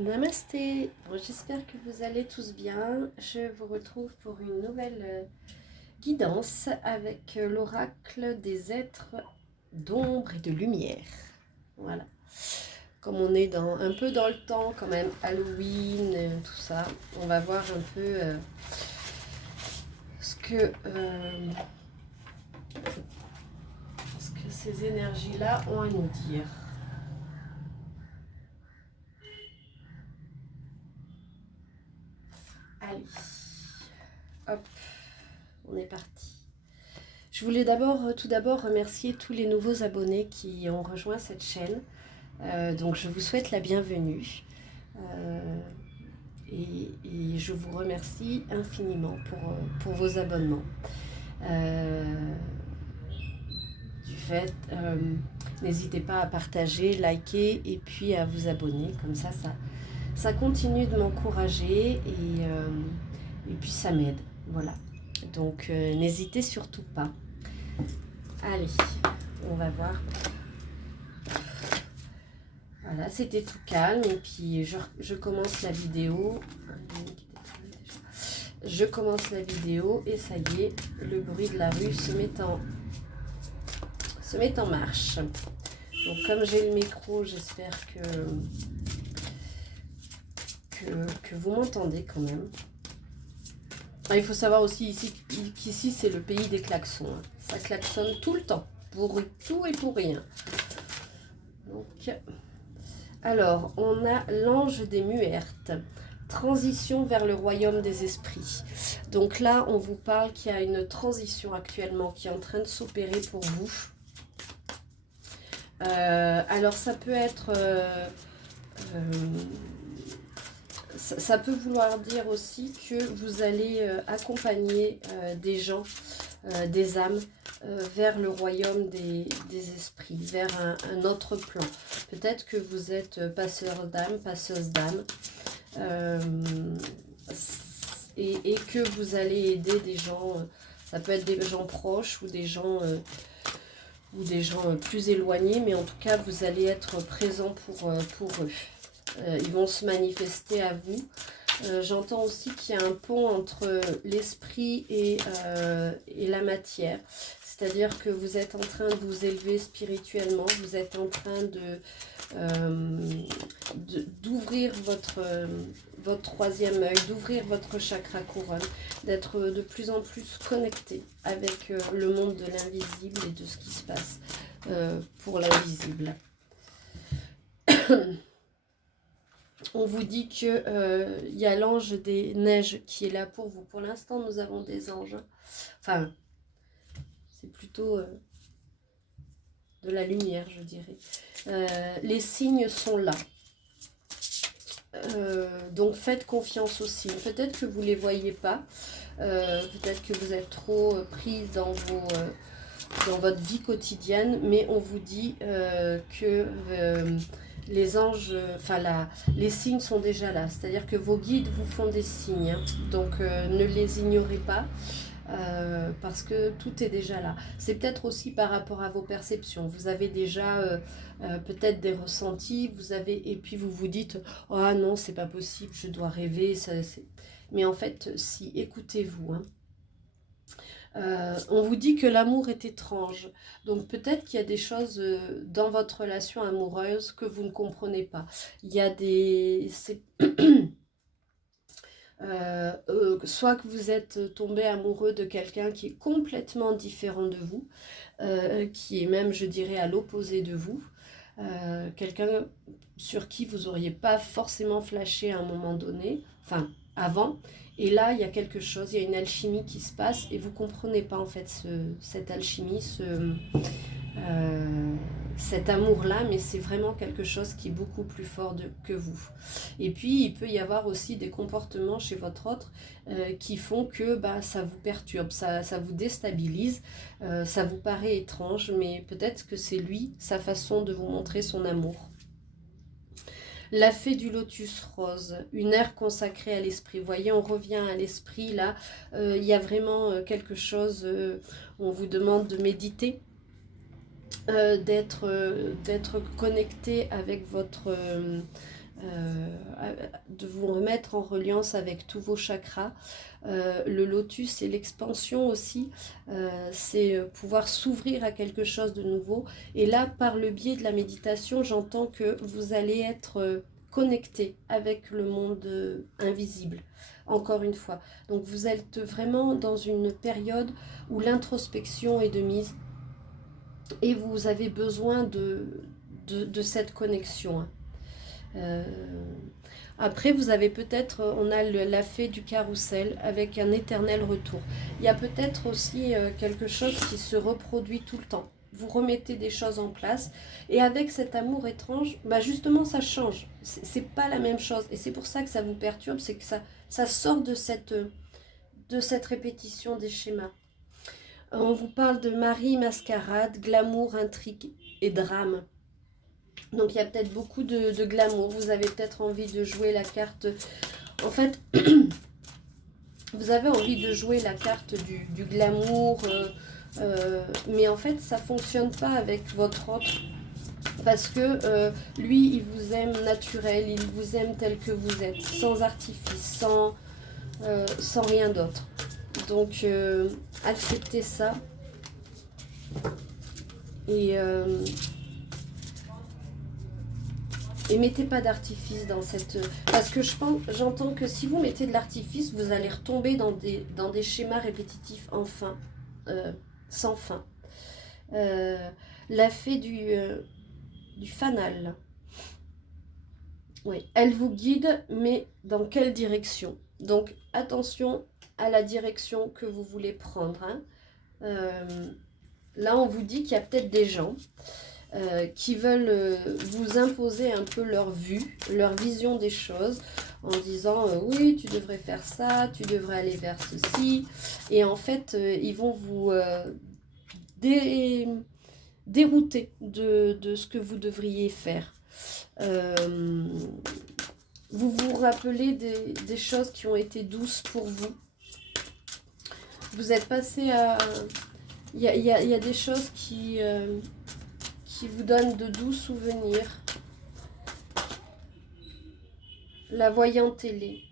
Namasté, bon, j'espère que vous allez tous bien. Je vous retrouve pour une nouvelle guidance avec l'oracle des êtres d'ombre et de lumière. Voilà. Comme on est un peu dans le temps quand même, Halloween, tout ça, on va voir un peu ce que ces énergies-là ont à nous dire. Allez, hop, on est parti. Je voulais tout d'abord remercier tous les nouveaux abonnés qui ont rejoint cette chaîne. Donc je vous souhaite la bienvenue et je vous remercie infiniment pour vos abonnements. N'hésitez pas à partager, liker et puis à vous abonner, comme ça continue de m'encourager et puis ça m'aide. Voilà. Donc n'hésitez surtout pas. Allez, on va voir. Voilà, c'était tout calme et puis je commence la vidéo. Je commence la vidéo et ça y est, le bruit de la rue se met en marche. Donc comme j'ai le micro, j'espère que vous m'entendez quand même. Il faut savoir aussi qu'ici c'est le pays des klaxons. Ça klaxonne tout le temps, pour tout et pour rien. Donc, alors, on a l'ange des muertes. Transition vers le royaume des esprits. Donc là, on vous parle qu'il y a une transition actuellement qui est en train de s'opérer pour vous. Alors, ça peut être... ça peut vouloir dire aussi que vous allez accompagner des gens, des âmes, vers le royaume des esprits, vers un autre plan. Peut-être que vous êtes passeur d'âme, passeuse d'âme, et que vous allez aider des gens, ça peut être des gens proches ou des gens plus éloignés, mais en tout cas, vous allez être présent pour eux. Ils vont se manifester à vous. J'entends aussi qu'il y a un pont entre l'esprit et la matière. C'est-à-dire que vous êtes en train de vous élever spirituellement, vous êtes en train d'ouvrir votre troisième œil, d'ouvrir votre chakra couronne, d'être de plus en plus connecté avec le monde de l'invisible et de ce qui se passe pour l'invisible. On vous dit qu'il y a l'ange des neiges qui est là pour vous. Pour l'instant, nous avons des anges. Enfin, c'est plutôt de la lumière, je dirais. Les signes sont là. Donc, faites confiance aux signes. Peut-être que vous ne les voyez pas. Peut-être que vous êtes trop pris dans votre vie quotidienne. Mais on vous dit que... les anges, les signes sont déjà là, c'est-à-dire que vos guides vous font des signes, hein. Donc ne les ignorez pas, parce que tout est déjà là. C'est peut-être aussi par rapport à vos perceptions, vous avez déjà peut-être des ressentis, et puis vous vous dites, oh non, c'est pas possible, je dois rêver, mais en fait, si, écoutez-vous, hein. On vous dit que l'amour est étrange, donc peut-être qu'il y a des choses dans votre relation amoureuse que vous ne comprenez pas. Il y a soit que vous êtes tombé amoureux de quelqu'un qui est complètement différent de vous, qui est même, je dirais, à l'opposé de vous, quelqu'un sur qui vous n'auriez pas forcément flashé à un moment donné, enfin avant. Et là, il y a quelque chose, il y a une alchimie qui se passe et vous ne comprenez pas en fait cette alchimie, cet amour-là, mais c'est vraiment quelque chose qui est beaucoup plus fort que vous. Et puis, il peut y avoir aussi des comportements chez votre autre qui font que ça vous perturbe, ça vous déstabilise, ça vous paraît étrange, mais peut-être que c'est lui, sa façon de vous montrer son amour. La fée du lotus rose, une ère consacrée à l'esprit. Vous voyez, on revient à l'esprit, là. Il y a vraiment quelque chose, on vous demande de méditer, d'être connecté avec de vous remettre en reliance avec tous vos chakras. Le lotus, c'est l'expansion aussi, c'est pouvoir s'ouvrir à quelque chose de nouveau. Et là, par le biais de la méditation, j'entends que vous allez être connecté avec le monde invisible, encore une fois. Donc vous êtes vraiment dans une période où l'introspection est de mise et vous avez besoin de cette connexion. Après, vous avez peut-être, on a la fée du carrousel avec un éternel retour. Il y a peut-être aussi quelque chose qui se reproduit tout le temps. Vous remettez des choses en place et avec cet amour étrange, bah justement ça change. C'est pas la même chose et c'est pour ça que ça vous perturbe, c'est que ça sort de cette répétition des schémas. On vous parle de Marie mascarade, glamour, intrigue et drame. Donc il y a peut-être beaucoup de glamour. Vous avez peut-être envie de jouer la carte. En fait, vous avez envie de jouer la carte du glamour. Mais en fait, ça ne fonctionne pas avec votre autre. Parce que lui, il vous aime naturel. Il vous aime tel que vous êtes. Sans artifice, sans rien d'autre. Donc, acceptez ça. Et mettez pas d'artifice dans cette... Parce que j'entends que si vous mettez de l'artifice, vous allez retomber dans des schémas répétitifs sans fin. La fée du fanal. Oui, elle vous guide, mais dans quelle direction? Donc, attention à la direction que vous voulez prendre. Là, on vous dit qu'il y a peut-être des gens... qui veulent vous imposer un peu leur vue, leur vision des choses, en disant oui, tu devrais faire ça, tu devrais aller vers ceci. Et en fait, ils vont vous dérouter de ce que vous devriez faire. Vous vous rappelez des choses qui ont été douces pour vous. Vous êtes passé à... Il y a des choses qui vous donne de doux souvenirs. La voyante télé.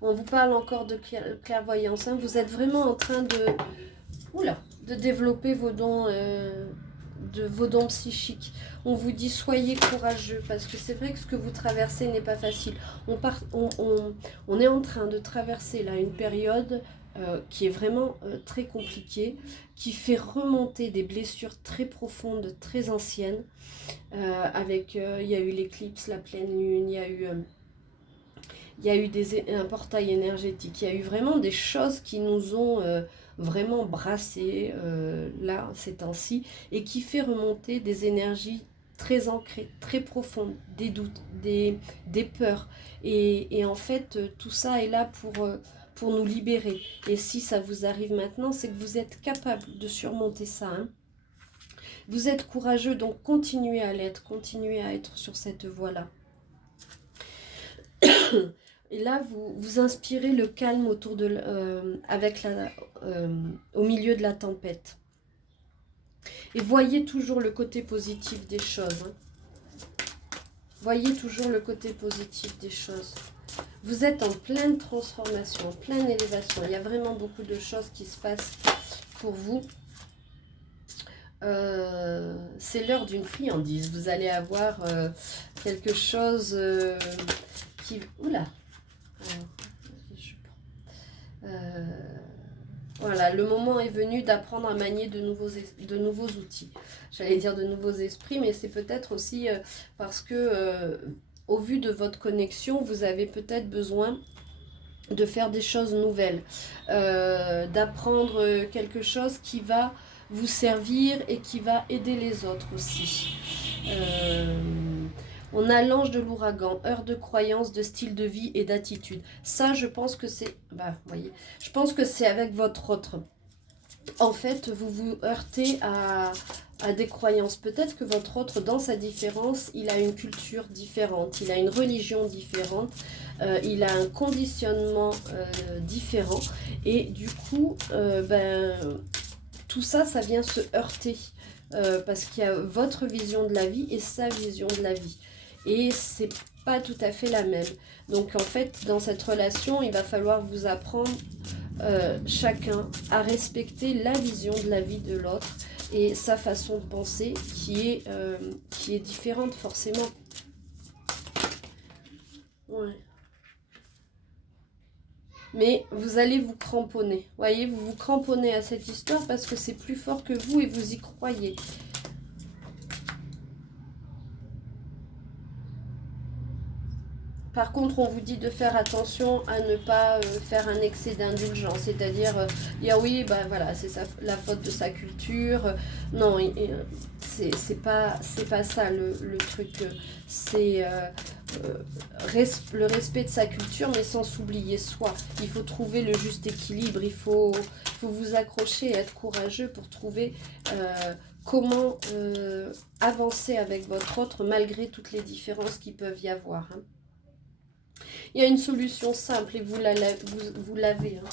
On vous parle encore de clairvoyance. Hein. Vous êtes vraiment en train de développer vos dons, psychiques. On vous dit soyez courageux parce que c'est vrai que ce que vous traversez n'est pas facile. On est en train de traverser là une période qui est vraiment très compliquée, qui fait remonter des blessures très profondes, très anciennes. Il y a eu l'éclipse, la pleine lune, il y a eu un portail énergétique, il y a eu vraiment des choses qui nous ont vraiment brassés là, ces temps-ci, et qui fait remonter des énergies très ancrées, très profondes, des doutes, des peurs. Et en fait, tout ça est là pour nous libérer. Et si ça vous arrive maintenant, c'est que vous êtes capable de surmonter ça. Hein. Vous êtes courageux, donc continuez à l'être, continuez à être sur cette voie-là. Et là, vous inspirez le calme autour au milieu de la tempête. Et voyez toujours le côté positif des choses. Hein. Voyez toujours le côté positif des choses. Vous êtes en pleine transformation, en pleine élévation. Il y a vraiment beaucoup de choses qui se passent pour vous. C'est l'heure d'une friandise. Vous allez avoir quelque chose qui... Oula. Voilà, le moment est venu d'apprendre à manier de nouveaux outils. J'allais dire de nouveaux esprits, mais c'est peut-être aussi parce que, au vu de votre connexion, vous avez peut-être besoin de faire des choses nouvelles, d'apprendre quelque chose qui va vous servir et qui va aider les autres aussi. On a l'ange de l'ouragan, heure de croyance, de style de vie et d'attitude. Ça, je pense que c'est... voyez, je pense que c'est avec votre autre. En fait, vous vous heurtez à des croyances. Peut-être que votre autre, dans sa différence, il a une culture différente, il a une religion différente, il a un conditionnement différent. Et du coup, tout ça, ça vient se heurter. Parce qu'il y a votre vision de la vie et sa vision de la vie. Et c'est pas tout à fait la même. Donc en fait, dans cette relation, il va falloir vous apprendre chacun à respecter la vision de la vie de l'autre et sa façon de penser qui est différente forcément. Ouais. Mais vous allez vous cramponner. Voyez, vous vous cramponnez à cette histoire parce que c'est plus fort que vous et vous y croyez. Par contre, on vous dit de faire attention à ne pas faire un excès d'indulgence, c'est-à-dire dire oui, bah voilà, c'est la faute de sa culture. Non, c'est pas ça le truc. C'est le respect de sa culture, mais sans s'oublier soi. Il faut trouver le juste équilibre. Il faut vous accrocher et être courageux pour trouver comment avancer avec votre autre malgré toutes les différences qui peuvent y avoir. Hein. Il y a une solution simple et vous l'avez. Hein.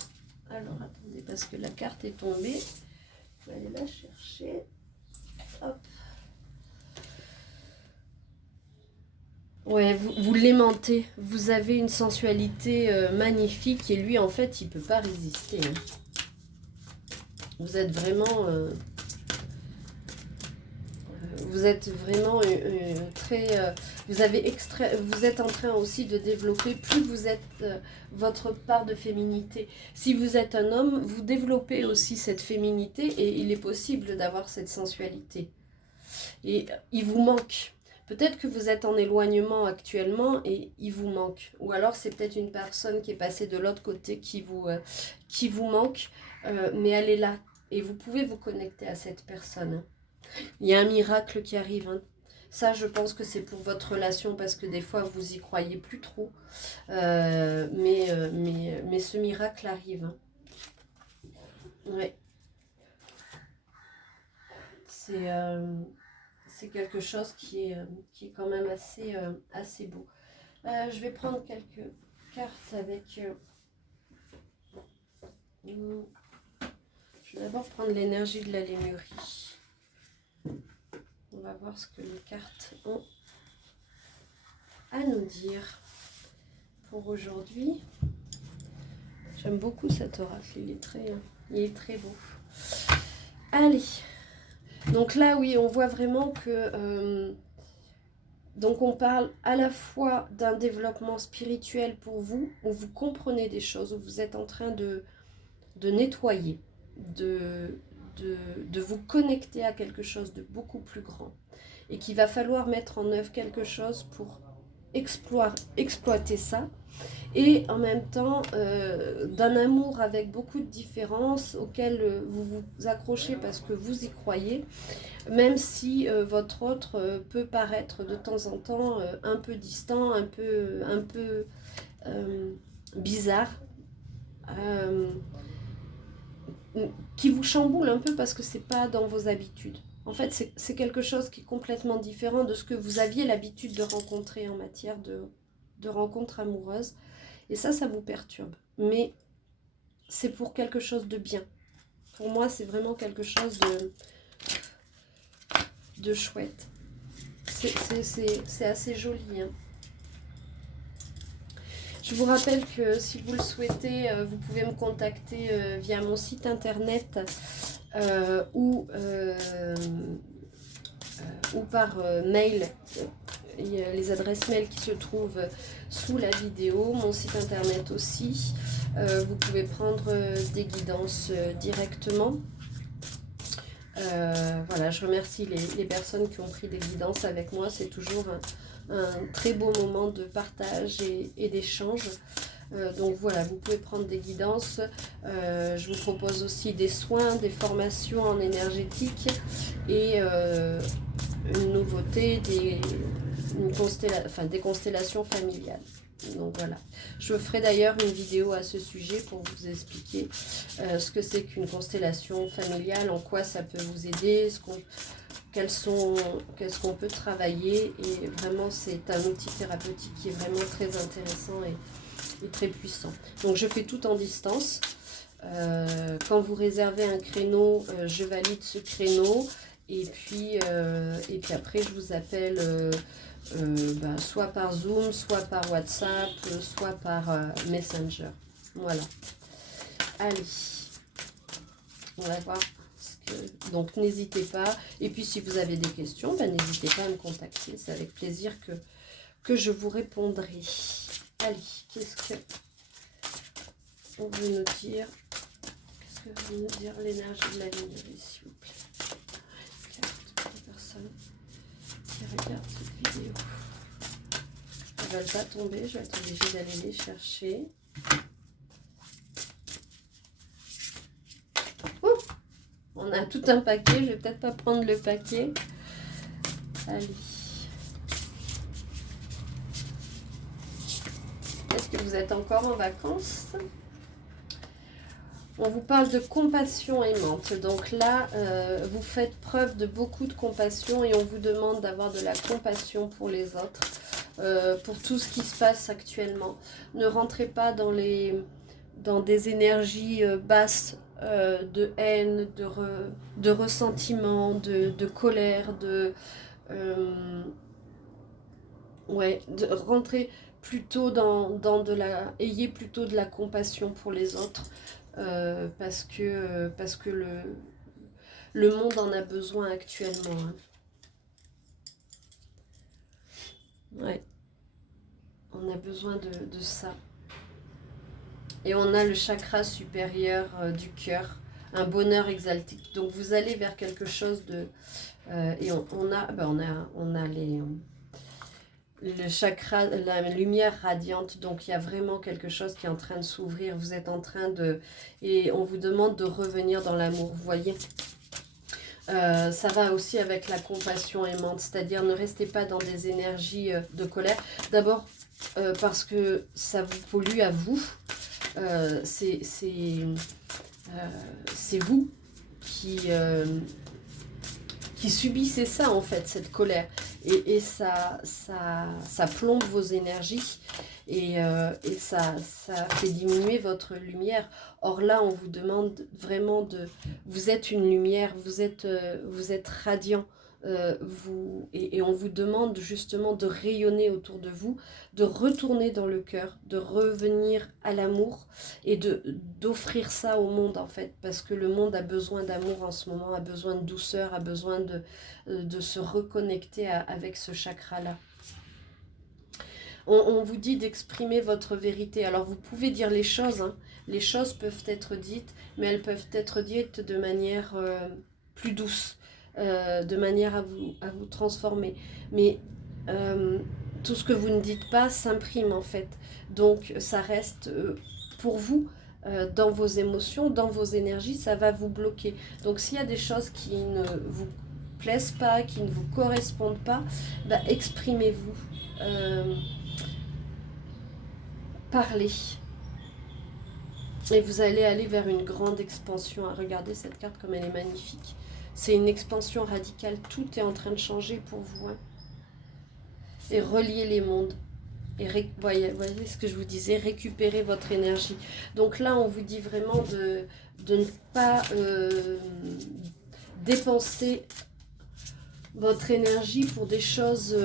Alors, attendez, parce que la carte est tombée. Je vais aller la chercher. Hop. Ouais, vous l'aimantez. Vous avez une sensualité magnifique et lui, en fait, il ne peut pas résister. Hein. Vous êtes vraiment... vous êtes vraiment très... vous êtes en train aussi de développer, plus vous êtes votre part de féminité. Si vous êtes un homme, vous développez aussi cette féminité et il est possible d'avoir cette sensualité. Et il vous manque. Peut-être que vous êtes en éloignement actuellement et il vous manque. Ou alors c'est peut-être une personne qui est passée de l'autre côté qui vous manque, mais elle est là. Et vous pouvez vous connecter à cette personne. Il y a un miracle qui arrive. Hein. Ça, je pense que c'est pour votre relation parce que des fois, vous y croyez plus trop. Mais ce miracle arrive. Hein. Ouais. C'est quelque chose qui est quand même assez beau. Je vais prendre quelques cartes avec... je vais d'abord prendre l'énergie de la lémurie. On va voir ce que les cartes ont à nous dire pour aujourd'hui. J'aime beaucoup cet oracle, il est très beau. Allez, donc là oui, on voit vraiment que donc on parle à la fois d'un développement spirituel pour vous, où vous comprenez des choses, où vous êtes en train de nettoyer, de vous connecter à quelque chose de beaucoup plus grand et qu'il va falloir mettre en œuvre quelque chose pour exploiter ça et en même temps d'un amour avec beaucoup de différences auquel vous vous accrochez parce que vous y croyez, même si votre autre peut paraître de temps en temps un peu distant, un peu bizarre, qui vous chamboule un peu parce que c'est pas dans vos habitudes. En fait, c'est quelque chose qui est complètement différent de ce que vous aviez l'habitude de rencontrer en matière de rencontres amoureuses. Et ça vous perturbe. Mais c'est pour quelque chose de bien. Pour moi, c'est vraiment quelque chose de chouette. C'est assez joli. Hein. Je vous rappelle que si vous le souhaitez, vous pouvez me contacter via mon site internet ou par mail. Il y a les adresses mail qui se trouvent sous la vidéo, mon site internet aussi. Vous pouvez prendre des guidances directement. Voilà, je remercie les personnes qui ont pris des guidances avec moi. C'est toujours un très beau moment de partage et d'échange. Donc voilà, vous pouvez prendre des guidances. Je vous propose aussi des soins, des formations en énergétique et une nouveauté, des constellations familiales. Donc voilà, je ferai d'ailleurs une vidéo à ce sujet pour vous expliquer ce que c'est qu'une constellation familiale, en quoi ça peut vous aider, qu'est-ce qu'on peut travailler. Et vraiment, c'est un outil thérapeutique qui est vraiment très intéressant et très puissant. Donc je fais tout en distance. Quand vous réservez un créneau, je valide ce créneau. Et puis après, je vous appelle soit par Zoom, soit par WhatsApp, soit par Messenger. Voilà. Allez, on va voir. Donc n'hésitez pas. Et puis si vous avez des questions, n'hésitez pas à me contacter. C'est avec plaisir que je vous répondrai. Allez, qu'est-ce que on veut nous dire? Qu'est-ce que veut nous dire l'énergie de la lumière, s'il vous plaît? Carte de personnes qui regardent cette vidéo. Elles ne veulent pas tomber, je vais être obligée d'aller les chercher. On a tout un paquet, je vais peut-être pas prendre le paquet. Allez. Est-ce que vous êtes encore en vacances? On vous parle de compassion aimante. Donc là, vous faites preuve de beaucoup de compassion et on vous demande d'avoir de la compassion pour les autres, pour tout ce qui se passe actuellement. Ne rentrez pas dans des énergies basses de haine, de ressentiment, de colère, rentrer plutôt dans ayez plutôt de la compassion pour les autres. Parce que le monde en a besoin actuellement. Hein. Ouais. On a besoin de ça. Et on a le chakra supérieur du cœur, un bonheur exaltique. Donc vous allez vers quelque chose de... et on a le chakra, la lumière radiante, donc il y a vraiment quelque chose qui est en train de s'ouvrir, vous êtes en train de... Et on vous demande de revenir dans l'amour, vous voyez. Ça va aussi avec la compassion aimante, c'est-à-dire ne restez pas dans des énergies de colère. D'abord, parce que ça vous pollue à vous, c'est vous qui subissez ça en fait, cette colère. Et ça plombe vos énergies et ça fait diminuer votre lumière. Or là, on vous demande vraiment de... Vous êtes une lumière, vous êtes radiant. Et on vous demande justement de rayonner autour de vous, de retourner dans le cœur, de revenir à l'amour et d'offrir ça au monde en fait, parce que le monde a besoin d'amour en ce moment, a besoin de douceur, a besoin de se reconnecter avec ce chakra-là. On vous dit d'exprimer votre vérité. Alors vous pouvez dire les choses, hein. Les choses peuvent être dites, mais elles peuvent être dites de manière plus douce, de manière à vous transformer. Mais tout ce que vous ne dites pas s'imprime en fait. Donc ça reste pour vous, dans vos émotions, dans vos énergies, ça va vous bloquer. Donc s'il y a des choses qui ne vous plaisent pas, qui ne vous correspondent pas, exprimez-vous. Parlez. Et vous allez aller vers une grande expansion. Regardez cette carte comme elle est magnifique. C'est une expansion radicale. Tout est en train de changer pour vous. Hein. Et relier les mondes. Et voyez ce que je vous disais, récupérer votre énergie. Donc là, on vous dit vraiment de ne pas dépenser votre énergie pour des choses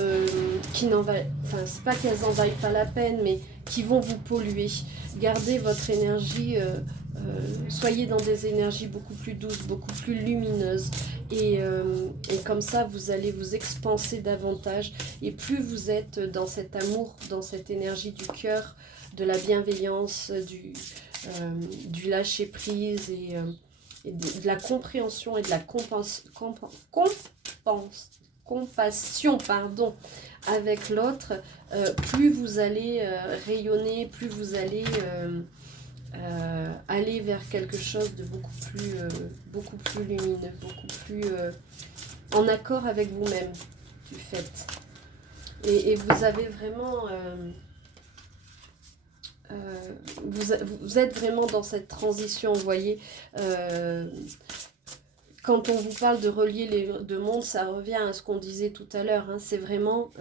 qui n'en valent... Enfin, c'est pas qu'elles n'en valent pas la peine, mais qui vont vous polluer. Gardez votre énergie, soyez dans des énergies beaucoup plus douces, beaucoup plus lumineuses. Et comme ça, vous allez vous expanser davantage. Et plus vous êtes dans cet amour, dans cette énergie du cœur, de la bienveillance, du lâcher-prise et de la compréhension et de la compassion avec l'autre, plus vous allez rayonner, plus vous allez aller vers quelque chose de beaucoup plus lumineux, beaucoup plus en accord avec vous-même du fait. Et vous avez vraiment... vous êtes vraiment dans cette transition, vous voyez. Quand on vous parle de relier les deux mondes, ça revient à ce qu'on disait tout à l'heure. Hein. C'est vraiment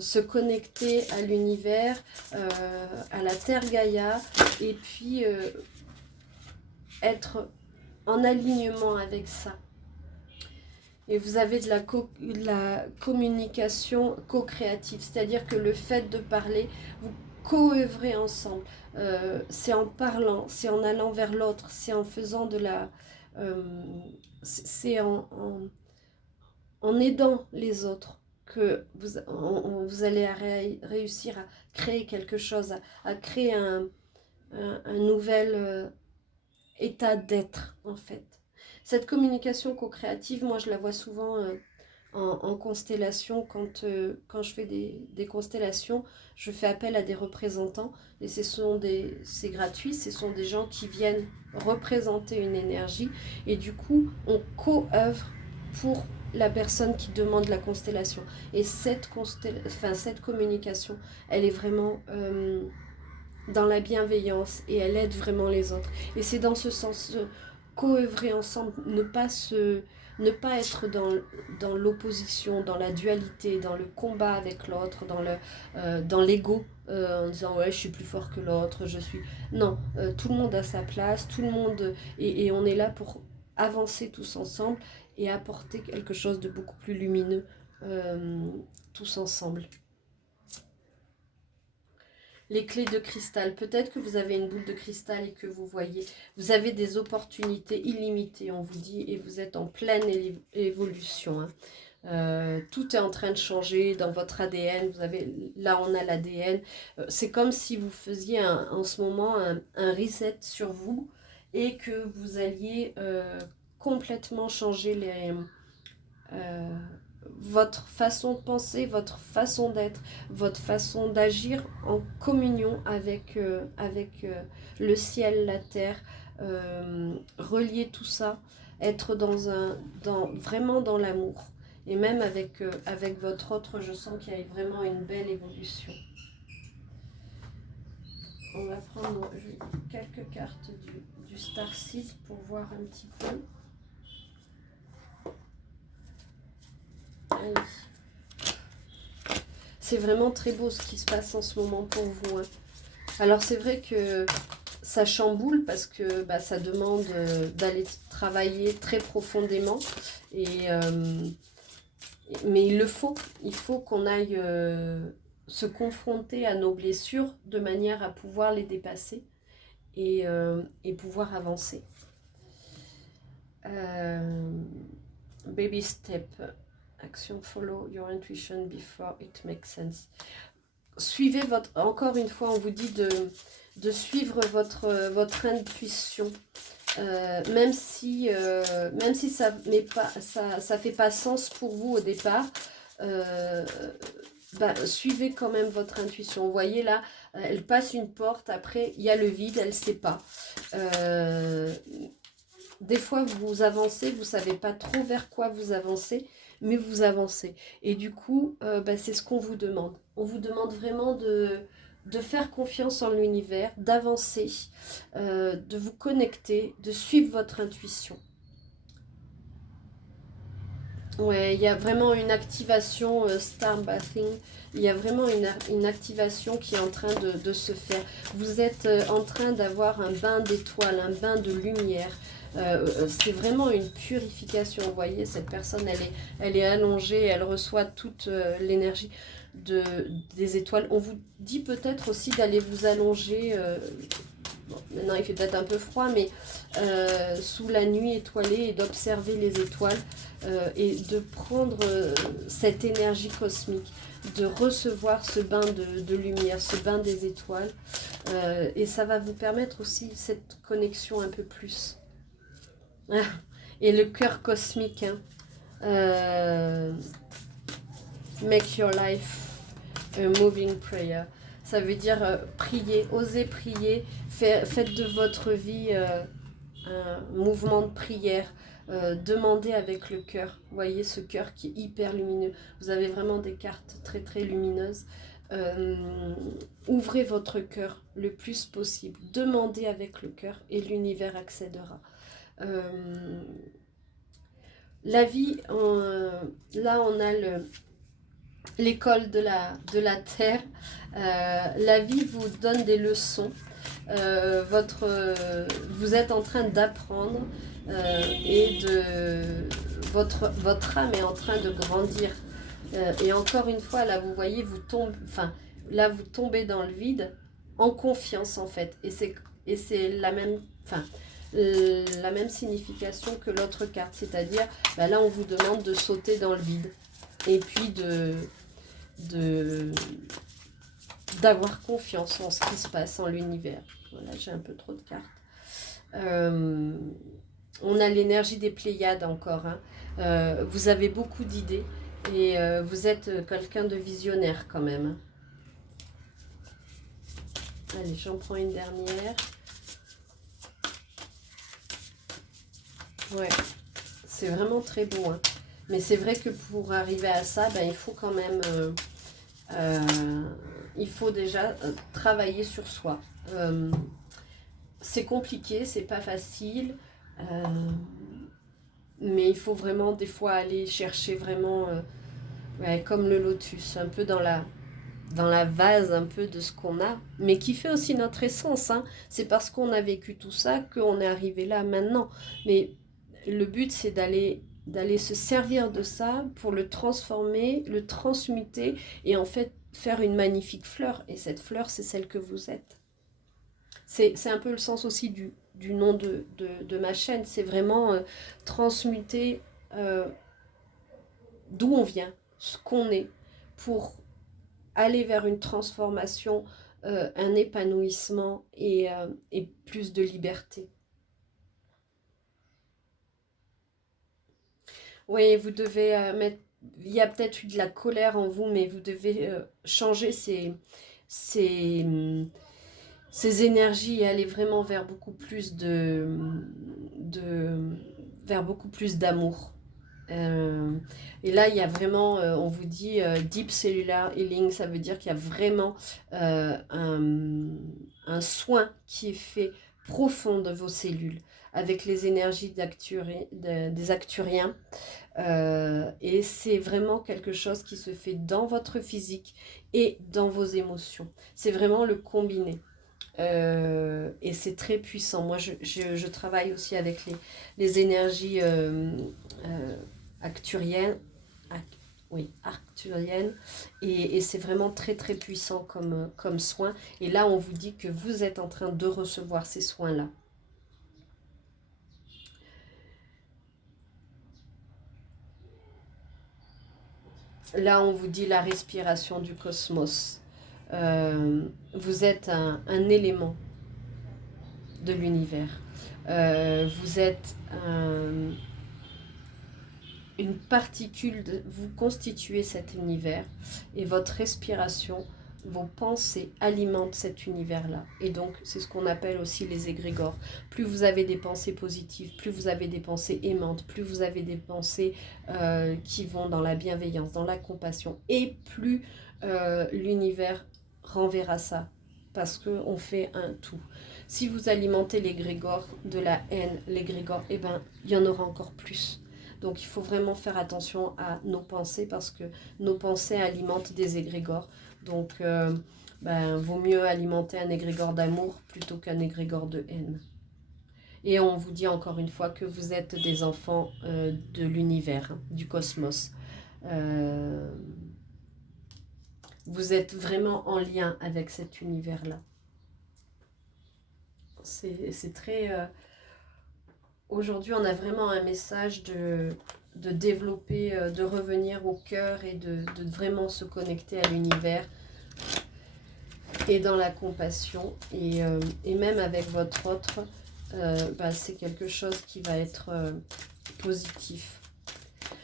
se connecter à l'univers, à la Terre Gaïa, et puis être en alignement avec ça. Et vous avez de la communication co-créative, c'est-à-dire que le fait de parler, vous co-œuvrez ensemble. C'est en parlant, c'est en allant vers l'autre, c'est en faisant de la... c'est en aidant les autres que vous allez réussir à créer quelque chose, à créer un nouvel état d'être en fait. Cette communication co-créative, moi je la vois souvent en constellation. Quand je fais des constellations, je fais appel à des représentants et c'est gratuit, ce sont des gens qui viennent représenter une énergie et du coup on co-œuvre pour la personne qui demande la constellation. Et cette communication, elle est vraiment dans la bienveillance et elle aide vraiment les autres. Et c'est dans ce sens, co-œuvrer ensemble, ne pas être dans l'opposition, dans la dualité, dans le combat avec l'autre, dans l'ego, en disant ouais je suis plus fort que l'autre, je suis... Non, tout le monde a sa place, tout le monde... Et on est là pour avancer tous ensemble et apporter quelque chose de beaucoup plus lumineux tous ensemble. Les clés de cristal, peut-être que vous avez une boule de cristal et que vous voyez, vous avez des opportunités illimitées, on vous dit, et vous êtes en pleine évolution. Hein. Tout est en train de changer dans votre ADN, là on a l'ADN, c'est comme si vous faisiez en ce moment un reset sur vous et que vous alliez complètement changer votre façon de penser, votre façon d'être, votre façon d'agir en communion avec le ciel, la terre, relier tout ça, être vraiment dans l'amour. Et même avec votre autre, je sens qu'il y a vraiment une belle évolution. On va prendre quelques cartes du Starseed pour voir un petit peu. C'est vraiment très beau ce qui se passe en ce moment pour vous. Hein. Alors c'est vrai que ça chamboule parce que ça demande d'aller travailler très profondément. Mais il faut qu'on aille se confronter à nos blessures de manière à pouvoir les dépasser et pouvoir avancer. Baby step. Action, follow your intuition before it makes sense. Suivez encore une fois, on vous dit de suivre votre intuition. Même si ça fait pas sens pour vous au départ, suivez quand même votre intuition. Vous voyez là, elle passe une porte, après il y a le vide, elle ne sait pas. Des fois vous avancez, vous ne savez pas trop vers quoi vous avancez, mais vous avancez. Et du coup, c'est ce qu'on vous demande. On vous demande vraiment de faire confiance en l'univers, d'avancer, de vous connecter, de suivre votre intuition. Ouais, il y a vraiment une activation star bathing. Il y a vraiment une activation qui est en train de se faire. Vous êtes en train d'avoir un bain d'étoiles, un bain de lumière. C'est vraiment une purification. Vous voyez, cette personne, elle est allongée, elle reçoit toute l'énergie des étoiles. On vous dit peut-être aussi d'aller vous allonger. Bon, maintenant, il fait peut-être un peu froid, mais sous la nuit étoilée et d'observer les étoiles et de prendre cette énergie cosmique, de recevoir ce bain de lumière, ce bain des étoiles. Et ça va vous permettre aussi cette connexion un peu plus. Et le cœur cosmique, hein. Make your life a moving prayer. Ça veut dire prier, osez prier, faites de votre vie un mouvement de prière, demandez avec le cœur. Vous voyez ce cœur qui est hyper lumineux. Vous avez vraiment des cartes très très lumineuses. Ouvrez votre cœur le plus possible. Demandez avec le cœur et l'univers accédera. La vie, là on a l'école de la terre. La vie vous donne des leçons. Vous êtes en train d'apprendre et votre âme est en train de grandir. Et encore une fois, là, vous voyez, là, vous tombez dans le vide en confiance, en fait. Et c'est la même signification que l'autre carte. C'est-à-dire, bah, là, on vous demande de sauter dans le vide. Et puis d'avoir confiance en ce qui se passe, en l'univers. Voilà, j'ai un peu trop de cartes. On a l'énergie des Pléiades encore. Hein. Vous avez beaucoup d'idées et vous êtes quelqu'un de visionnaire quand même. Allez, j'en prends une dernière. Ouais, c'est vraiment très beau. Hein. Mais c'est vrai que pour arriver à ça, ben, il faut quand même... il faut déjà travailler sur soi. C'est compliqué, c'est pas facile, mais il faut vraiment des fois aller chercher vraiment, ouais, comme le lotus, un peu dans la vase un peu de ce qu'on a, mais qui fait aussi notre essence. Hein. C'est parce qu'on a vécu tout ça qu'on est arrivé là maintenant. Mais le but, c'est d'aller se servir de ça pour le transformer, le transmuter et en fait faire une magnifique fleur. Et cette fleur, c'est celle que vous êtes. C'est un peu le sens aussi du nom de ma chaîne. C'est vraiment transmuter d'où on vient, ce qu'on est, pour aller vers une transformation, un épanouissement et plus de liberté. Oui, vous devez mettre... Il y a peut-être eu de la colère en vous, mais vous devez changer ces énergies et aller vraiment vers beaucoup plus vers beaucoup plus d'amour. Et là, il y a vraiment, on vous dit Deep Cellular Healing, ça veut dire qu'il y a vraiment un soin qui est fait profond de vos cellules avec les énergies des acturiens. Et c'est vraiment quelque chose qui se fait dans votre physique et dans vos émotions. C'est vraiment le combiné. Et c'est très puissant. Moi, je travaille aussi avec les énergies arcturiennes. Arcturiennes. Et c'est vraiment très très puissant comme soin. Et là, on vous dit que vous êtes en train de recevoir ces soins-là. Là, on vous dit la respiration du cosmos. Vous êtes un élément de l'univers. Vous êtes une particule, vous constituez cet univers et votre respiration, vos pensées alimentent cet univers-là. Et donc, c'est ce qu'on appelle aussi les égrégores. Plus vous avez des pensées positives, plus vous avez des pensées aimantes, plus vous avez des pensées qui vont dans la bienveillance, dans la compassion, et plus l'univers renverra ça, parce qu'on fait un tout. Si vous alimentez l'égrégore de la haine, l'égrégore, eh ben, il y en aura encore plus. Donc il faut vraiment faire attention à nos pensées, parce que nos pensées alimentent des égrégores. Donc vaut mieux alimenter un égrégore d'amour plutôt qu'un égrégore de haine. Et on vous dit encore une fois que vous êtes des enfants de l'univers, du cosmos. Vous êtes vraiment en lien avec cet univers-là. C'est très... Aujourd'hui, on a vraiment un message de développer, de revenir au cœur et de vraiment se connecter à l'univers et dans la compassion. Et même avec votre autre, c'est quelque chose qui va être positif.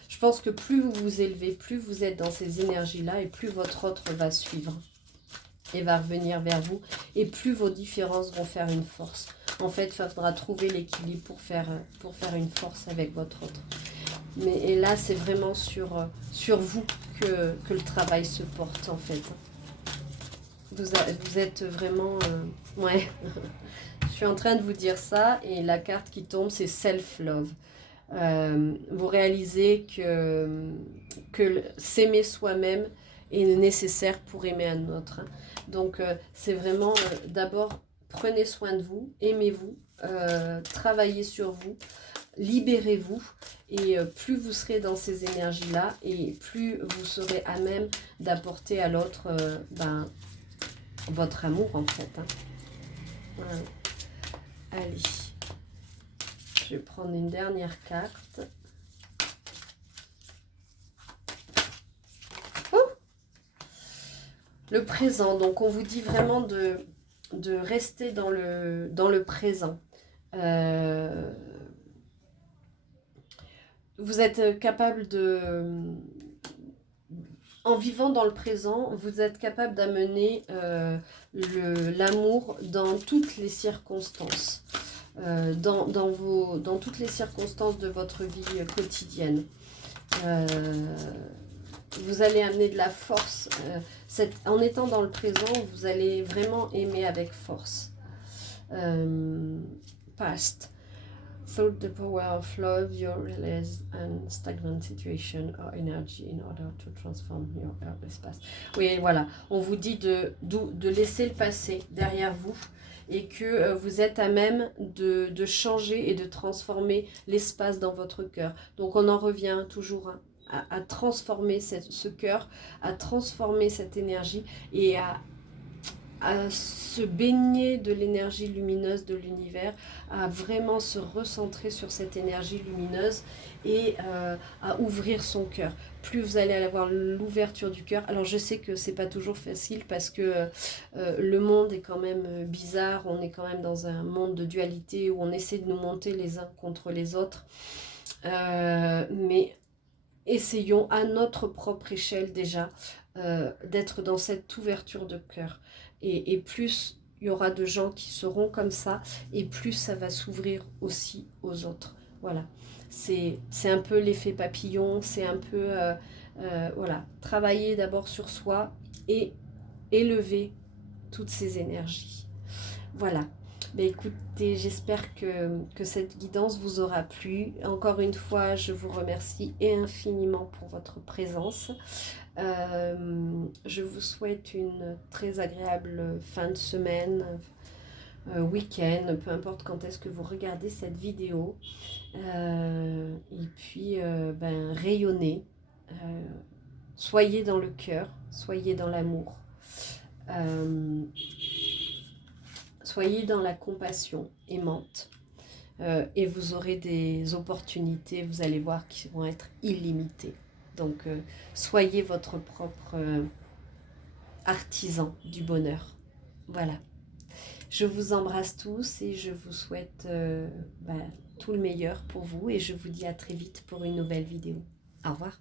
Je pense que plus vous vous élevez, plus vous êtes dans ces énergies-là et plus votre autre va suivre et va revenir vers vous. Et plus vos différences vont faire une force. En fait, il faudra trouver l'équilibre pour faire une force avec votre autre. Et là, c'est vraiment sur vous que le travail se porte, en fait. Vous êtes vraiment... ouais, je suis en train de vous dire ça. Et la carte qui tombe, c'est Self-Love. Vous réalisez que s'aimer soi-même est nécessaire pour aimer un autre. Donc, c'est vraiment d'abord... Prenez soin de vous, aimez-vous, travaillez sur vous. libérez-vous et plus vous serez dans ces énergies-là et plus vous serez à même d'apporter à l'autre votre amour en fait. Hein. Voilà. Allez, je vais prendre une dernière carte. Le présent, donc on vous dit vraiment de rester dans le présent. Vous êtes capable en vivant dans le présent, vous êtes capable d'amener l'amour dans toutes les circonstances, dans toutes les circonstances de votre vie quotidienne. Vous allez amener de la force. En étant dans le présent, vous allez vraiment aimer avec force. Past. Through the power of love, you release a stagnant situation or energy in order to transform your espace. Oui, voilà. On vous dit de laisser le passé derrière vous et que vous êtes à même de changer et de transformer l'espace dans votre cœur. Donc on en revient toujours à transformer ce cœur, à transformer cette énergie et à se baigner de l'énergie lumineuse de l'univers, à vraiment se recentrer sur cette énergie lumineuse et à ouvrir son cœur. Plus vous allez avoir l'ouverture du cœur, alors je sais que c'est pas toujours facile parce que le monde est quand même bizarre, on est quand même dans un monde de dualité où on essaie de nous monter les uns contre les autres, mais essayons à notre propre échelle déjà d'être dans cette ouverture de cœur. Et plus il y aura de gens qui seront comme ça, et plus ça va s'ouvrir aussi aux autres. Voilà, c'est un peu l'effet papillon, c'est un peu, voilà, travailler d'abord sur soi et élever toutes ces énergies. Voilà. Ben écoutez, j'espère que cette guidance vous aura plu. Encore une fois, je vous remercie infiniment pour votre présence. Je vous souhaite une très agréable fin de semaine, week-end, peu importe quand est-ce que vous regardez cette vidéo. Et puis, rayonnez. Soyez dans le cœur, soyez dans l'amour. Soyez dans la compassion aimante et vous aurez des opportunités, vous allez voir, qui vont être illimitées. Donc, soyez votre propre artisan du bonheur. Voilà. Je vous embrasse tous et je vous souhaite tout le meilleur pour vous et je vous dis à très vite pour une nouvelle vidéo. Au revoir.